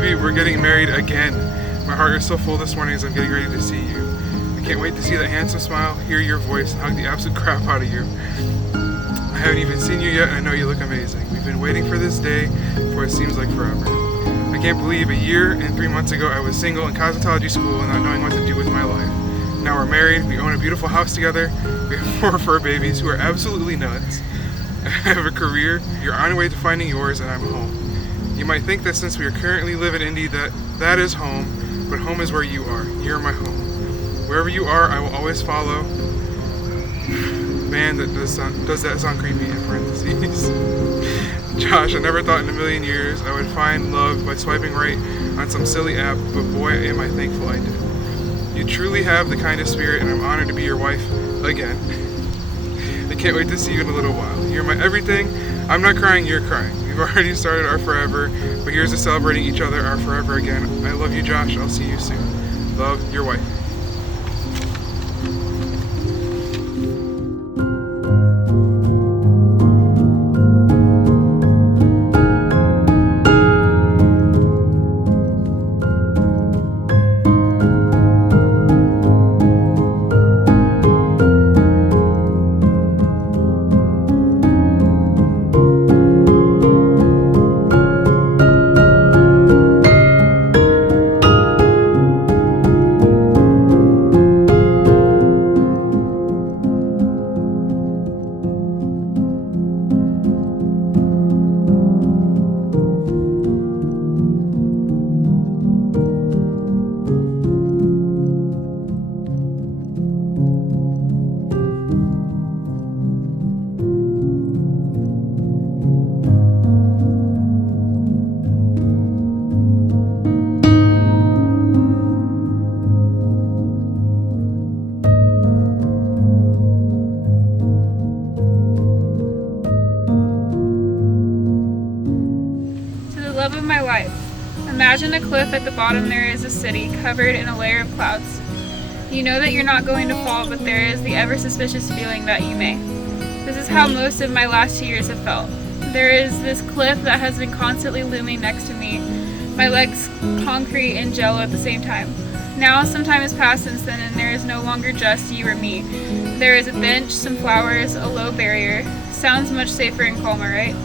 baby, we're getting married again. My heart is so full this morning as I'm getting ready to see you. I can't wait to see that handsome smile, hear your voice, and hug the absolute crap out of you. I haven't even seen you yet, and I know you look amazing. We've been waiting for this day for it seems like forever. I can't believe a year and 3 months ago I was single in cosmetology school and not knowing what to do with my life. Now we're married, we own a beautiful house together, we have 4 fur babies who are absolutely nuts. I have a career, you're on your way to finding yours, and I'm home. You might think that since we are currently live in Indy that is home, but home is where you are. You're my home. Wherever you are, I will always follow. Man, does that sound creepy in parentheses. Josh, I never thought in a million years I would find love by swiping right on some silly app, but boy, am I thankful I did. You truly have the kindest spirit, and I'm honored to be your wife again. I can't wait to see you in a little while. You're my everything. I'm not crying, you're crying. We've already started our forever, but here's to celebrating each other, our forever again. I love you, Josh. I'll see you soon. Love, your wife. Love of my life. Imagine a cliff at the bottom. There is a city covered in a layer of clouds. You know that you're not going to fall, but there is the ever suspicious feeling that you may. This is how most of my last 2 years have felt. There is this cliff that has been constantly looming next to me, my legs concrete and jello at the same time. Now some time has passed since then, and there is no longer just you or me. There is a bench, some flowers, a low barrier. Sounds much safer and calmer, right?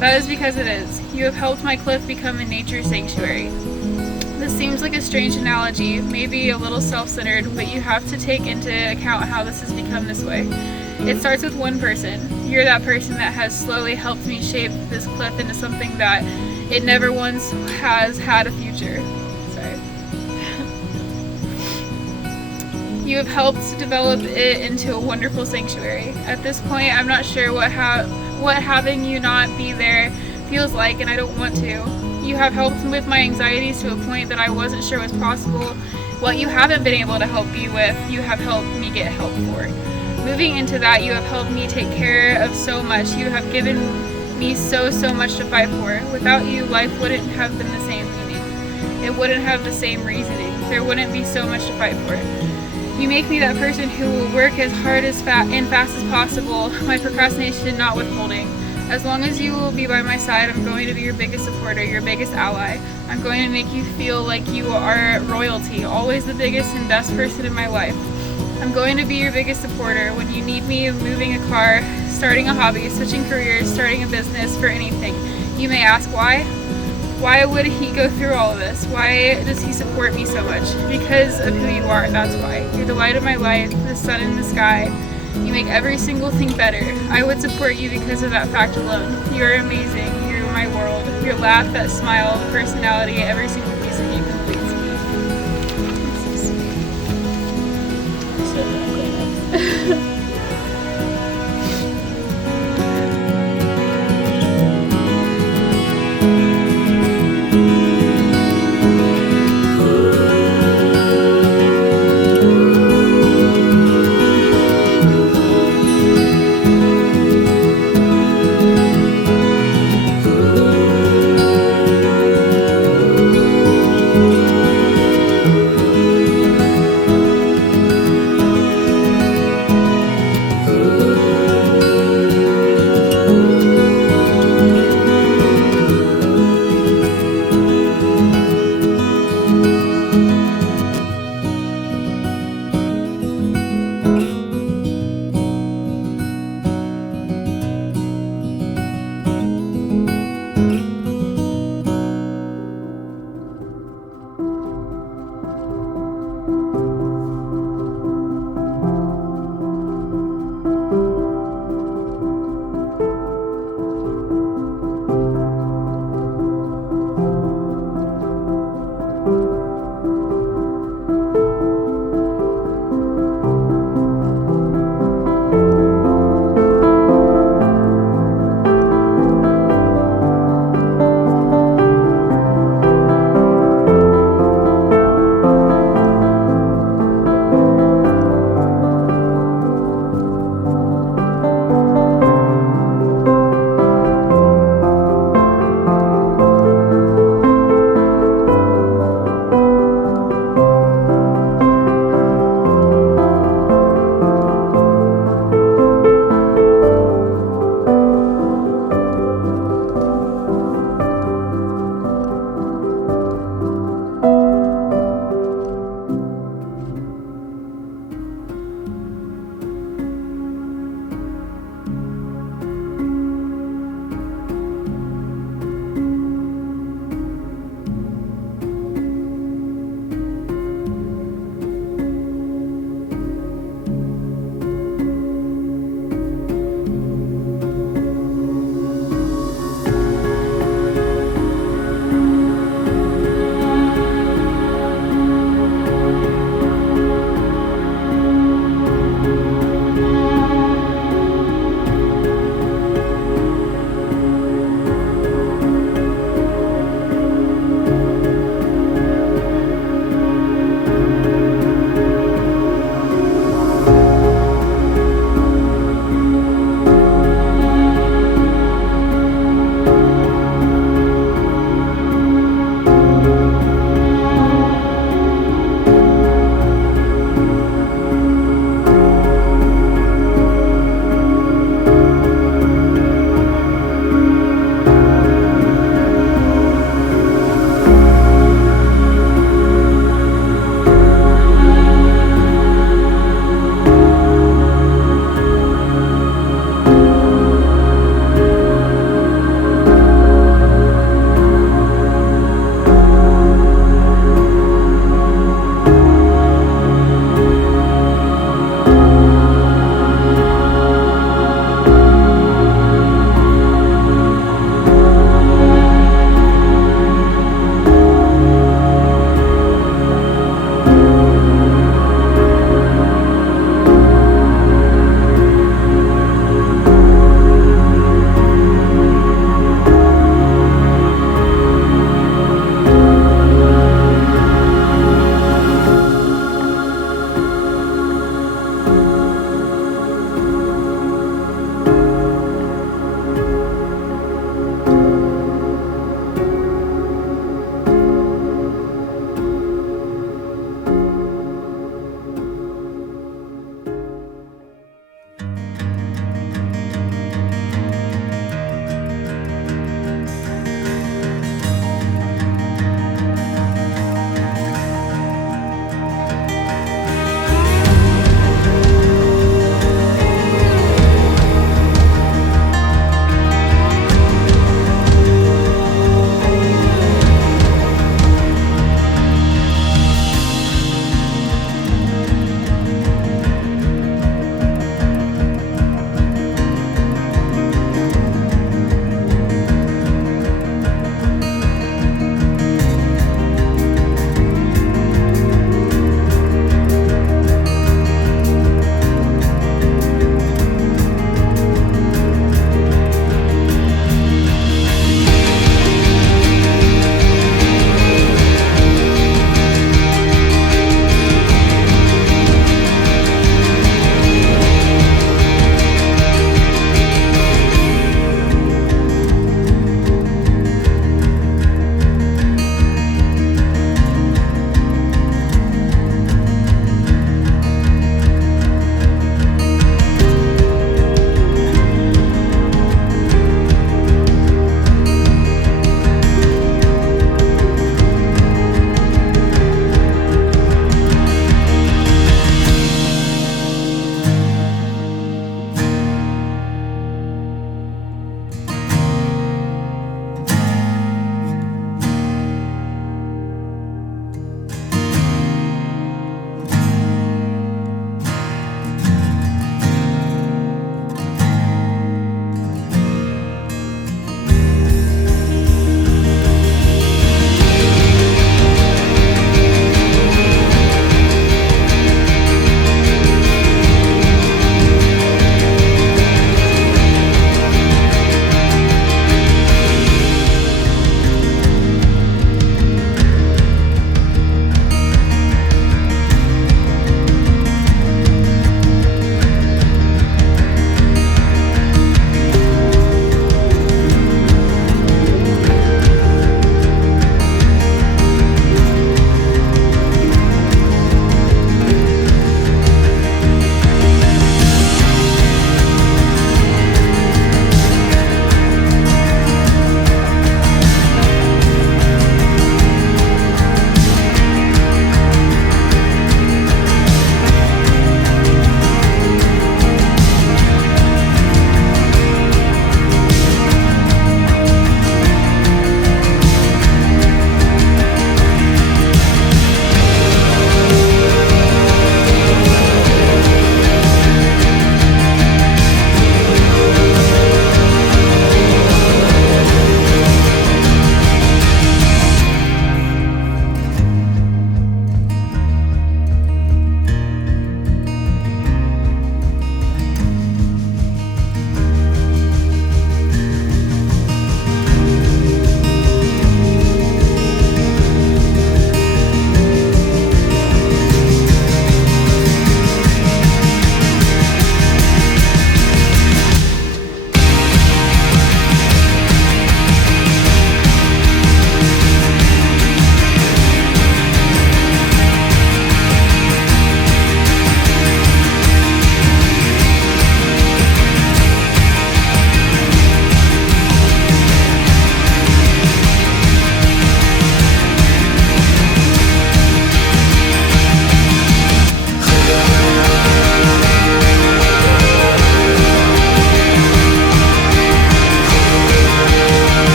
That is because it is. You have helped my cliff become a nature sanctuary. This seems like a strange analogy, maybe a little self-centered, but you have to take into account how this has become this way. It starts with one person. You're that person that has slowly helped me shape this cliff into something that it never once has had a future. Sorry. You have helped develop it into a wonderful sanctuary. At this point, I'm not sure what having you not be there feels like, and I don't want to. You have helped with my anxieties to a point that I wasn't sure was possible. What you haven't been able to help me with, you have helped me get help for. Moving into that, you have helped me take care of so much. You have given me so much to fight for. Without you, life wouldn't have been the same meaning. It wouldn't have the same reasoning. There wouldn't be so much to fight for. You make me that person who will work as hard and fast as possible, my procrastination not withholding. As long as you will be by my side, I'm going to be your biggest supporter, your biggest ally. I'm going to make you feel like you are royalty, always the biggest and best person in my life. I'm going to be your biggest supporter when you need me moving a car, starting a hobby, switching careers, starting a business, for anything. You may ask why? Why would he go through all of this? Why does he support me so much? Because of who you are, that's why. You're the light of my life, the sun in the sky. You make every single thing better. I would support you because of that fact alone. You're amazing. You're my world. Your laugh, that smile, the personality, every single piece of you completes me. This is sweet. So good.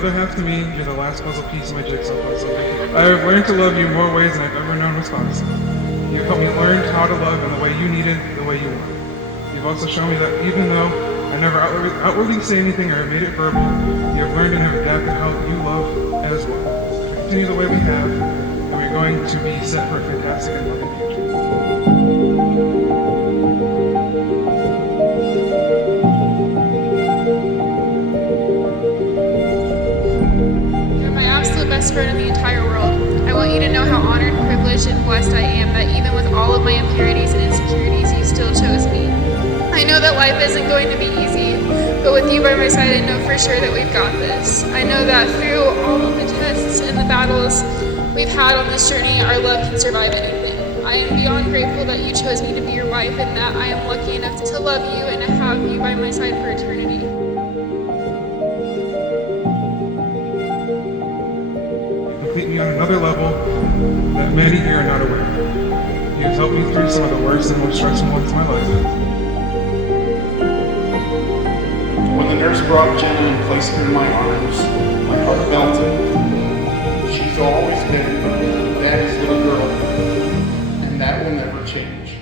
other half to me, you're the last puzzle piece of my jigsaw puzzle. I have learned to love you in more ways than I've ever known was possible. You've helped me learn how to love in the way you need it, the way you want. You've also shown me that even though I never outwardly say anything or made it verbal, you have learned and have adapted how you love as well. Continue the way we have, and we're going to be set for a fantastic and loving future. You're my absolute best friend in the entire world. I want you to know how honored, privileged, and blessed I am that even with all of my impurities and insecurities, you still chose me. I know that life isn't going to be easy, but with you by my side, I know for sure that we've got this. I know that through all of the tests and the battles we've had on this journey, our love can survive anything. I am beyond grateful that you chose me to be your wife and that I am lucky enough to love you and to have you by my side for eternity. You complete me on another level that many here are not aware of. You have helped me through some of the worst and most stressful moments of my life. When the nurse brought Jenna and placed her in my arms, my heart melted. She's always been Daddy's little girl, and that will never change.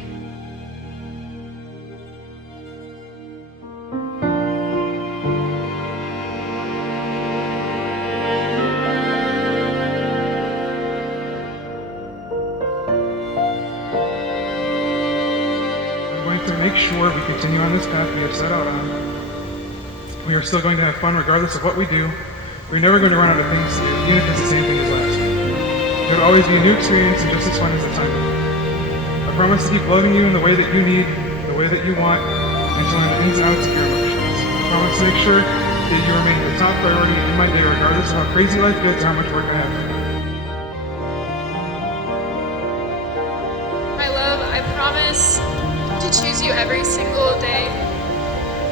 I'm going to make sure we continue on this path we have set out on. We are still going to have fun regardless of what we do. We're never going to run out of things to do, even if it's the same thing as last week. There will always be a new experience and just as fun as the time before. I promise to keep loving you in the way that you need, the way that you want, and to learn the ins and outs of your emotions. I promise to make sure that you remain the top priority in my day regardless of how crazy life gets or how much work I have. My love, I promise to choose you every single day.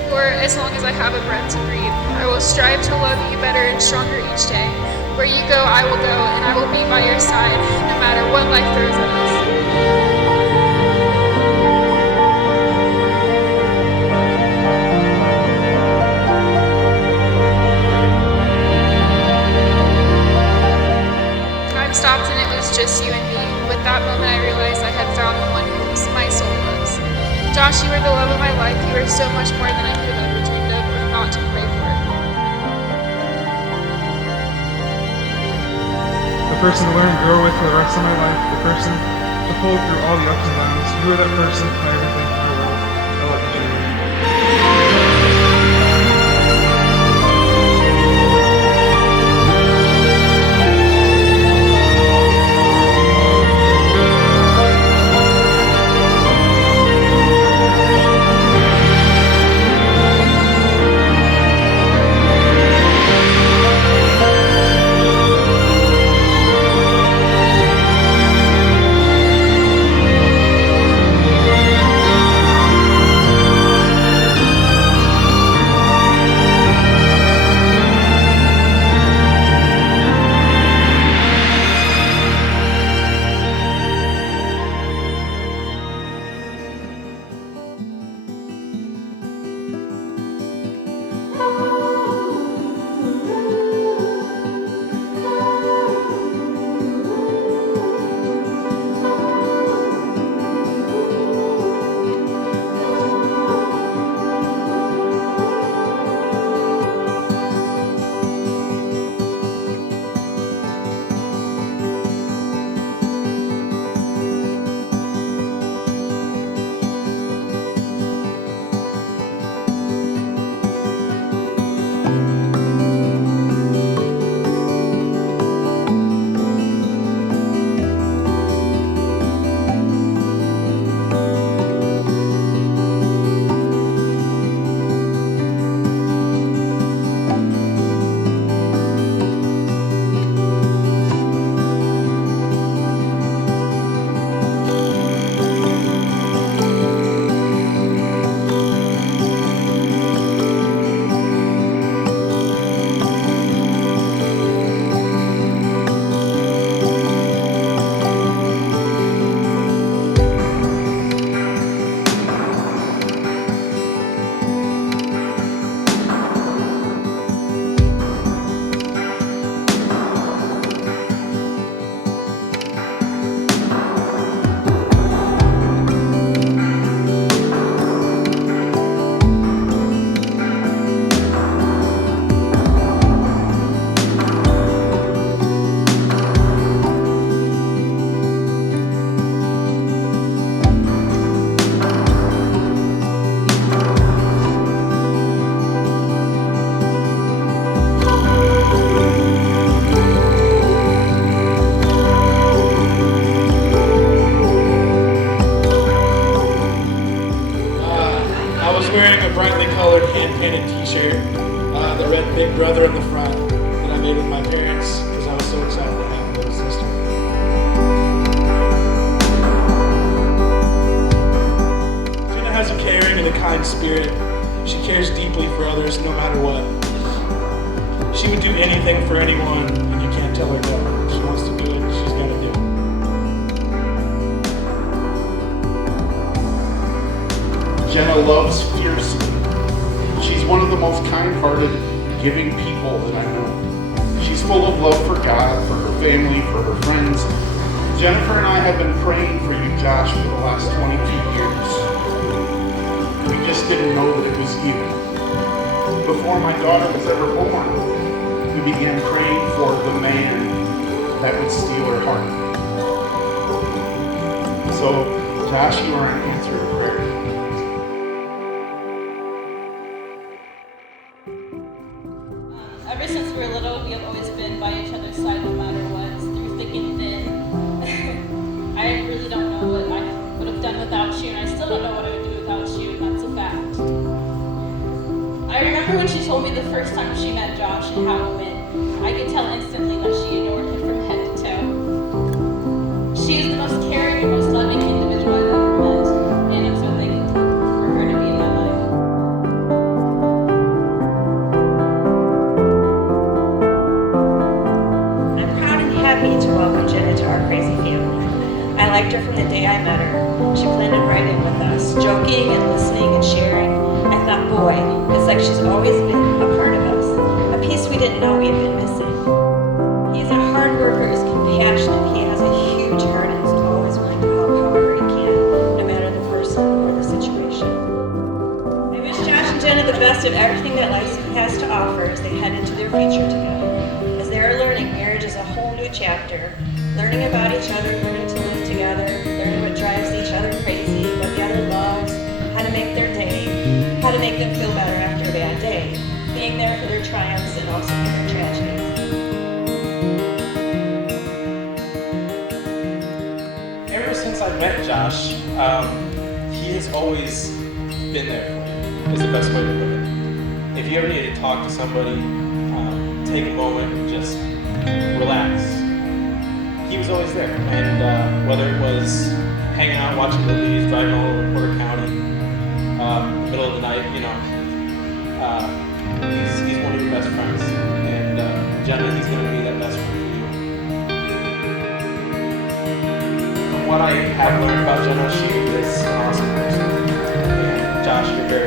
For as long as I have a breath to breathe, I will strive to love you better and stronger each day. Where you go, I will go, and I will be by your side, no matter what life throws at us. Time stopped and it was just you and me. With that moment, I realized I had found the one who my soul loves. Josh, you are the love of my life. You are so much more than I could have ever dreamed of or thought to pray for. The person to learn and grow with for the rest of my life, the person to hold through all the ups and downs. You are that person I ever think in the world. I love you, Jenna. colored hand-painted t-shirt that read Big Brother in the front that I made with my parents because I was so excited to have a little sister. Jenna has a caring and a kind spirit. She cares deeply for others no matter what. She would do anything for anyone, and you can't tell her no. If she wants to do it, she's gonna do it. Jenna loves fiercely. She's one of the most kind-hearted, giving people that I know. She's full of love for God, for her family, for her friends. Jennifer and I have been praying for you, Josh, for the last 22 years. We just didn't know that it was you. Before my daughter was ever born, we began praying for the man that would steal her heart. So, Josh, you are an answer to prayer. Ever since we were little, we have always been by each other's side no matter what, through thick and thin. I really don't know what I would have done without you, and I still don't know what I would do without you, and that's a fact. I remember when she told me the first time she met Josh and how it went. I could tell instantly that she adored him from head to toe. She is the most caring and most loving individual I've ever met, and I'm so thankful for her to be in my life. I'm proud and happy to welcome Jenna to our crazy family. I liked her from the day I met her. She blended right in with us, joking and listening and sharing. I thought, boy, it's like she's always been a part of us, a piece we didn't know we had been missing. He is a hard worker, is compassionate, he has a huge heart and is always willing to help however he can, no matter the person or the situation. I wish Josh and Jenna the best of everything that life has to offer as they head into their future together. As they are learning, marriage is a whole new chapter. Learning about each other, learning to live together, learning what drives each other crazy, what the other loves, how to make their day, how to make them feel better after a bad day, being there for their triumphs and also for their tragedies. Ever since I met Josh, he has always been there for me, is the best way to put it. If you ever need to talk to somebody, take a moment and just relax, he was always there. And whether it was hanging out, watching movies, driving all over Porter County, in the middle of the night, you know, he's one of your best friends. And Jenna, he's going to be that best friend for you. From what I have learned about Jenna, she is an awesome person. And Josh, you're very